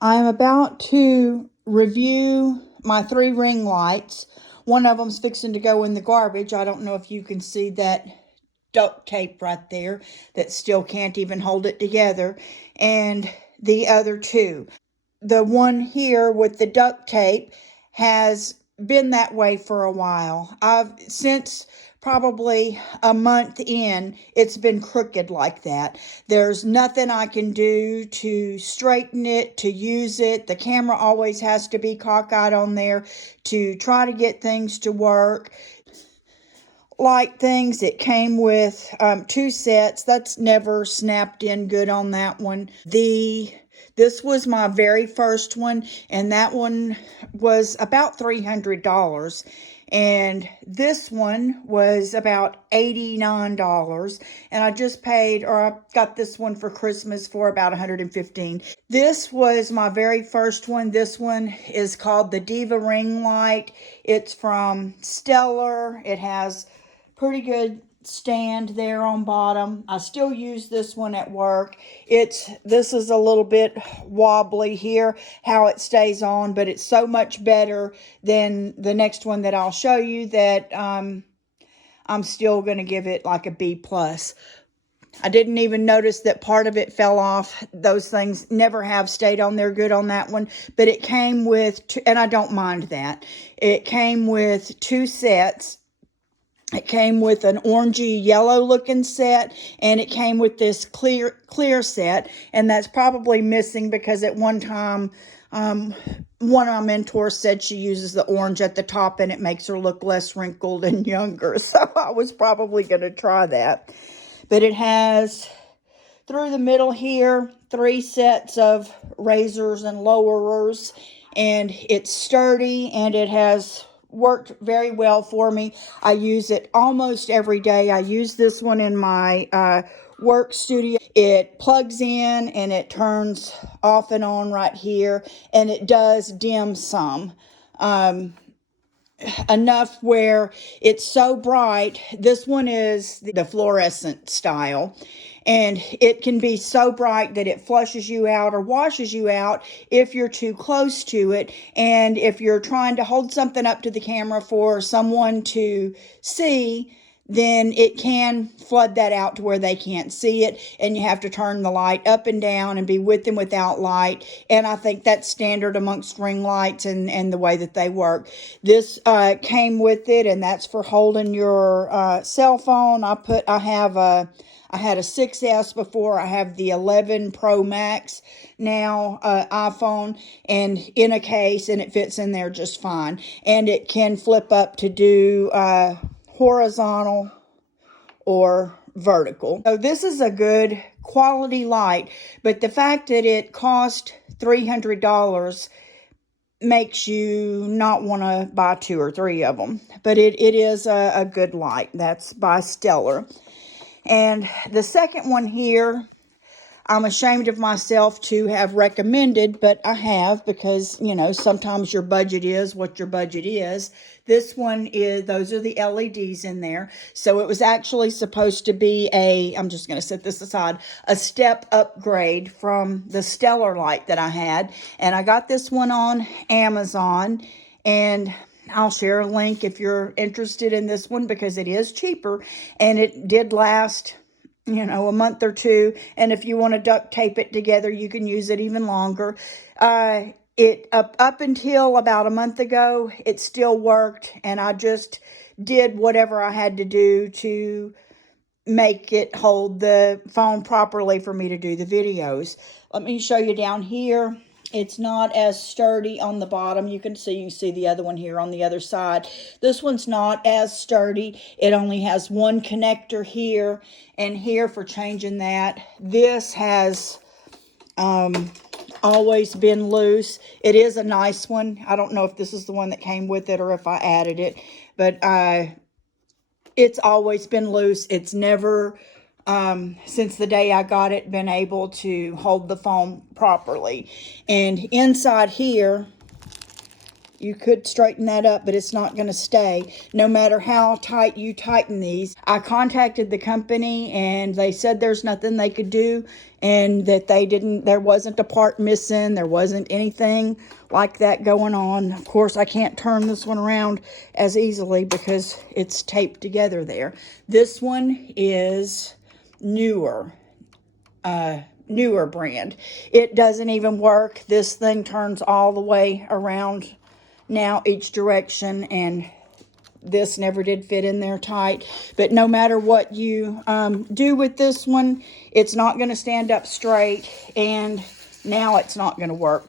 I'm about to review my 3 ring lights. One of them's fixing to go in the garbage. I don't know if you can see that duct tape right there that still can't even hold it together. And the other two. The one here with the duct tape has been that way for a while. Since probably a month in, it's been crooked like that. There's nothing I can do to straighten it, to use it. The camera always has to be cockeyed on there to try to get things to work. Like things, it came with 2 sets. That's never snapped in good on that one. This was my very first one, and that one was about $300. And this one was about $89. And I just paid, or I got this one for Christmas for about $115. This was my very first one. This one is called the Diva Ring Light. It's from Stellar. It has pretty good stand there on bottom. I still use this one at work. This is a little bit wobbly here how it stays on, but it's so much better than the next one that I'll show you that I'm still going to give it like a B+. I didn't even notice that part of it fell off. Those things never have stayed on there good on that one, but it came with and I don't mind that. It came with 2 sets. It came with an orangey yellow looking set, and it came with this clear set, and that's probably missing because at one time one of my mentors said she uses the orange at the top and it makes her look less wrinkled and younger. So I was probably going to try that. But it has through the middle here 3 sets of raisers and lowerers, and it's sturdy and it has worked very well for me. I use it almost every day. I use this one in my work studio. It plugs in and it turns off and on right here, and it does dim some. Enough where it's so bright. This one is the fluorescent style, and it can be so bright that it flushes you out or washes you out if you're too close to it. And if you're trying to hold something up to the camera for someone to see, then it can flood that out to where they can't see it, and you have to turn the light up and down and be with and without light. And I think that's standard amongst ring lights and the way that they work. This came with it, and that's for holding your cell phone. I had a 6S before. I have the 11 Pro Max now iPhone, and in a case, and it fits in there just fine. And it can flip up to do horizontal or vertical. So this is a good quality light, but the fact that it cost $300 makes you not want to buy 2 or 3 of them. But it is a good light. That's by Stellar. And the second one here, I'm ashamed of myself to have recommended, but I have because, sometimes your budget is what your budget is. This one those are the LEDs in there. So it was actually supposed to be I'm just going to set this aside, a step upgrade from the Stellar light that I had. And I got this one on Amazon, and I'll share a link if you're interested in this one because it is cheaper, and it did last a month or 2. And if you want to duct tape it together, you can use it even longer. It up until about a month ago, it still worked, and I just did whatever I had to do to make it hold the phone properly for me to do the videos. Let me show you down here. It's not as sturdy on the bottom. You can see the other one here on the other side. This one's not as sturdy. It only has one connector here and here for changing that. This has always been loose. It is a nice one. I don't know if this is the one that came with it or if I added it, but it's always been loose. It's never, since the day I got it, been able to hold the phone properly. And inside here, You could straighten that up, but it's not going to stay no matter how tight you tighten these. I contacted the company and they said there's nothing they could do, and that there wasn't a part missing. There wasn't anything like that going on. Of course, I can't turn this one around as easily because it's taped together there. This one is newer brand. It doesn't even work. This thing turns all the way around now each direction, and this never did fit in there tight. But no matter what you do with this one, it's not going to stand up straight, and now it's not going to work.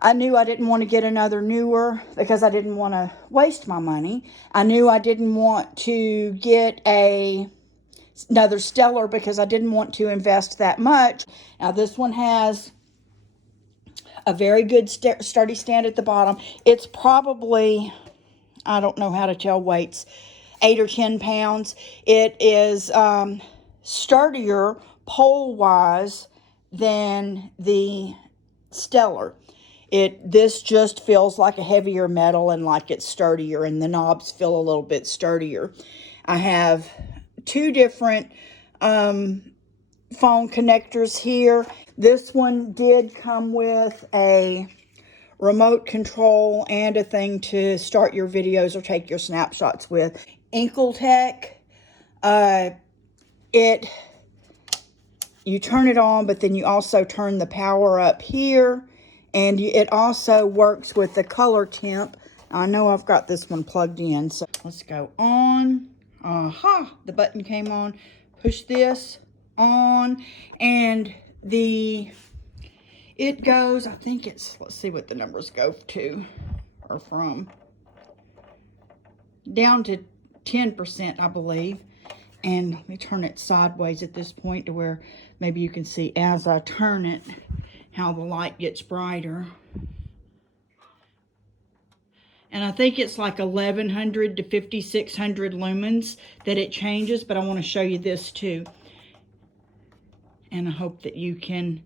I knew I didn't want to get another newer because I didn't want to waste my money. I knew I didn't want to get another Stellar because I didn't want to invest that much. Now this one has a very good sturdy stand at the bottom. It's probably, I don't know how to tell weights, 8 or 10 pounds. It is sturdier pole-wise than the Stellar. This just feels like a heavier metal and like it's sturdier, and the knobs feel a little bit sturdier. I have 2 different phone connectors here. This one did come with a remote control and a thing to start your videos or take your snapshots with. Inkletech, you turn it on, but then you also turn the power up here, and it also works with the color temp. I know I've got this one plugged in, so let's go on. Aha, the button came on. Push this on, and it goes, I think it's, let's see what the numbers go to or from, down to 10%, I believe. And let me turn it sideways at this point to where maybe you can see as I turn it how the light gets brighter. And I think it's like 1100 to 5600 lumens that it changes, but I want to show you this too. And I hope that you can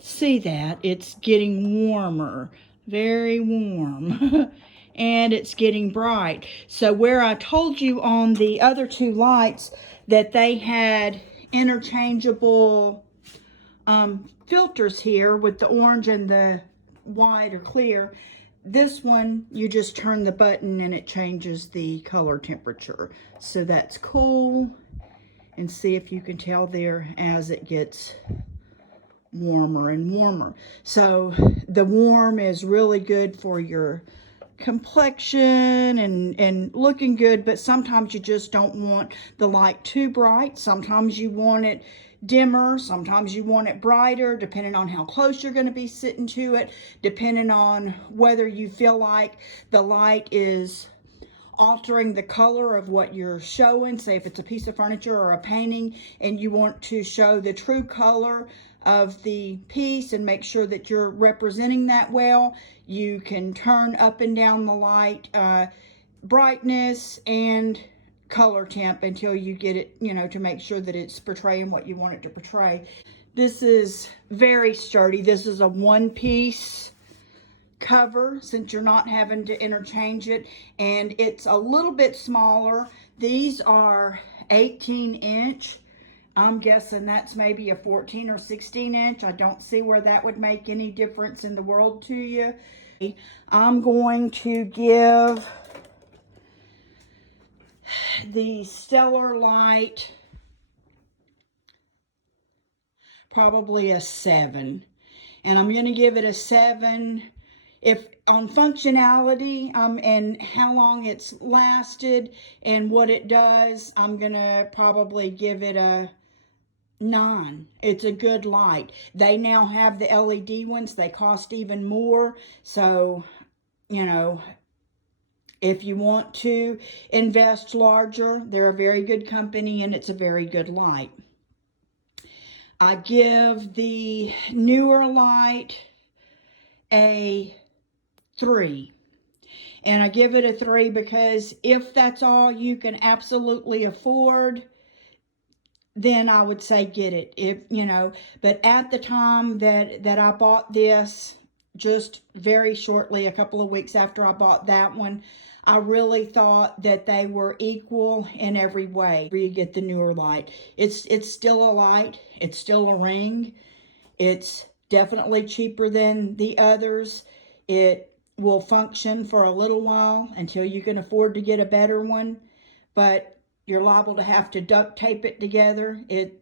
see that. It's getting warmer, very warm. And it's getting bright. So where I told you on the other 2 lights that they had interchangeable filters here with the orange and the white or clear, this one you just turn the button and it changes the color temperature. So that's cool. And see if you can tell there as it gets warmer and warmer. So the warm is really good for your complexion and looking good, but sometimes you just don't want the light too bright. Sometimes you want it dimmer, sometimes you want it brighter, depending on how close you're going to be sitting to it, depending on whether you feel like the light is altering the color of what you're showing. Say if it's a piece of furniture or a painting and you want to show the true color of the piece and make sure that you're representing that well, you can turn up and down the light brightness and color temp until you get it, you know, to make sure that it's portraying what you want it to portray. This is very sturdy. This is a 1-piece cover since you're not having to interchange it, and it's a little bit smaller. These are 18-inch. I'm guessing that's maybe a 14 or 16-inch. I don't see where that would make any difference in the world to you. I'm going to give the Stellar Light probably a 7. And I'm going to give it a 7 if on functionality and how long it's lasted and what it does. I'm going to probably give it a 9. It's a good light. They now have the LED ones. They cost even more. So, you know, if you want to invest larger, they're a very good company and it's a very good light. I give the newer light a 3. And I give it a 3 because if that's all you can absolutely afford, then I would say get it. If you know, but at the time that I bought this, just very shortly, a couple of weeks after I bought that one. I really thought that they were equal in every way. You get the newer light. It's still a light. It's still a ring. It's definitely cheaper than the others. It will function for a little while until you can afford to get a better one, but you're liable to have to duct tape it together. If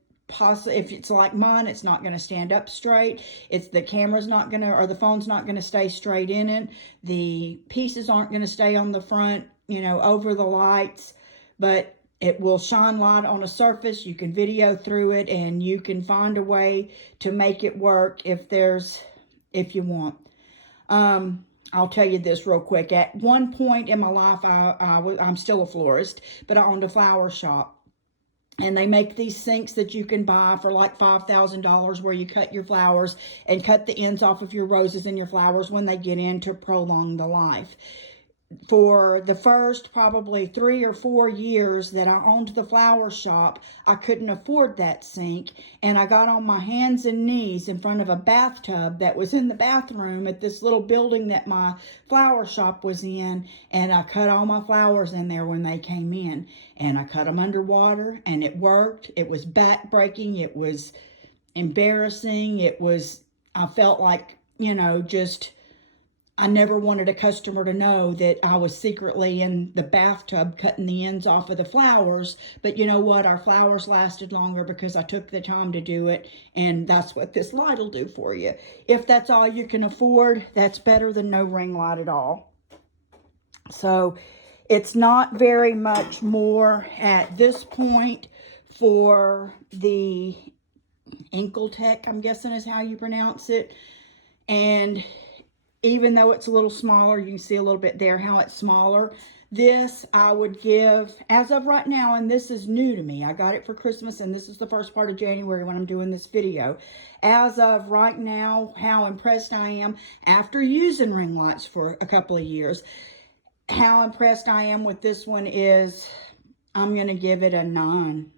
it's like mine, it's not going to stand up straight. The camera's not going to, or the phone's not going to stay straight in it. The pieces aren't going to stay on the front, over the lights, but it will shine light on a surface. You can video through it, and you can find a way to make it work if you want. I'll tell you this real quick. At one point in my life, I'm still a florist, but I owned a flower shop. And they make these sinks that you can buy for like $5,000 where you cut your flowers and cut the ends off of your roses and your flowers when they get in to prolong the life. For the first probably 3 or 4 years that I owned the flower shop, I couldn't afford that sink, and I got on my hands and knees in front of a bathtub that was in the bathroom at this little building that my flower shop was in, and I cut all my flowers in there when they came in, and I cut them underwater, and it worked. It was back-breaking. It was embarrassing. I felt like, I never wanted a customer to know that I was secretly in the bathtub cutting the ends off of the flowers. But you know what? Our flowers lasted longer because I took the time to do it. And that's what this light will do for you. If that's all you can afford, that's better than no ring light at all. So it's not very much more at this point for the Inkeltech, I'm guessing is how you pronounce it. And even though it's a little smaller, you can see a little bit there how it's smaller. This I would give, as of right now, and this is new to me. I got it for Christmas, and this is the first part of January when I'm doing this video. As of right now, how impressed I am after using ring lights for a couple of years. How impressed I am with this one is I'm going to give it a 9.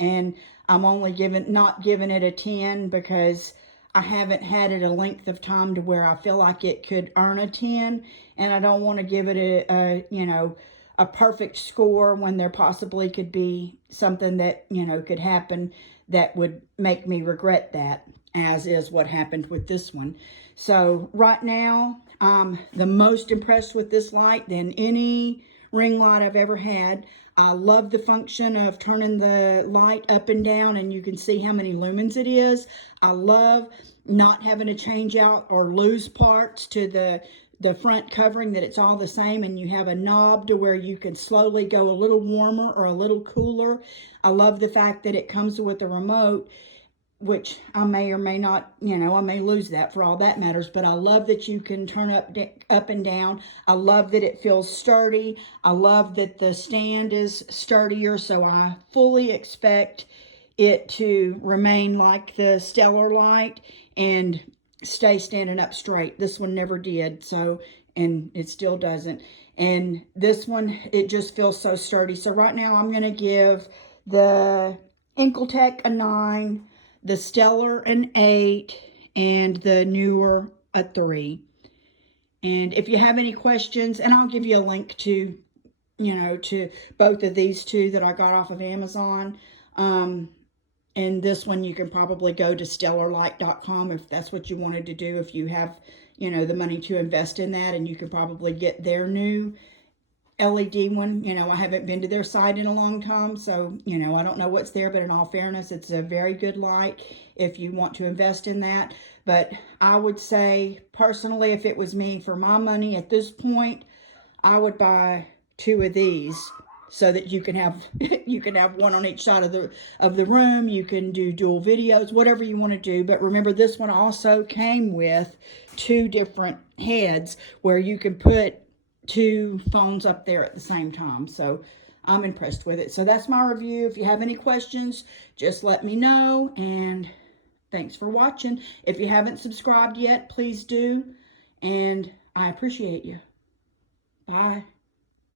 And I'm only not giving it a 10 because I haven't had it a length of time to where I feel like it could earn a 10, and I don't want to give it a perfect score when there possibly could be something that, could happen that would make me regret that, as is what happened with this one. So right now, I'm the most impressed with this light than any ring light I've ever had. I love the function of turning the light up and down, and you can see how many lumens it is. I love not having to change out or lose parts to the front covering, that it's all the same, and you have a knob to where you can slowly go a little warmer or a little cooler. I love the fact that it comes with a remote, which I may or may not, I may lose that for all that matters, but I love that you can turn up and down. I love that it feels sturdy. I love that the stand is sturdier, so I fully expect it to remain like the Stellar light and stay standing up straight. This one never did, and it still doesn't. And this one, it just feels so sturdy. So right now I'm going to give the Inkeltech a 9, the Stellar an 8, and the newer a 3. And if you have any questions, and I'll give you a link to, to both of these two that I got off of Amazon. And this one, you can probably go to stellarlight.com if that's what you wanted to do, if you have, the money to invest in that, and you can probably get their new LED one. I haven't been to their site in a long time, so, I don't know what's there, but in all fairness, it's a very good light if you want to invest in that. But I would say, personally, if it was me, for my money at this point, I would buy 2 of these so that you can have one on each side of the room. You can do dual videos, whatever you want to do. But remember, this one also came with 2 different heads where you can put 2 phones up there at the same time. So I'm impressed with it. So that's my review. If you have any questions, just let me know. And thanks for watching. If you haven't subscribed yet, please do. And I appreciate you. Bye.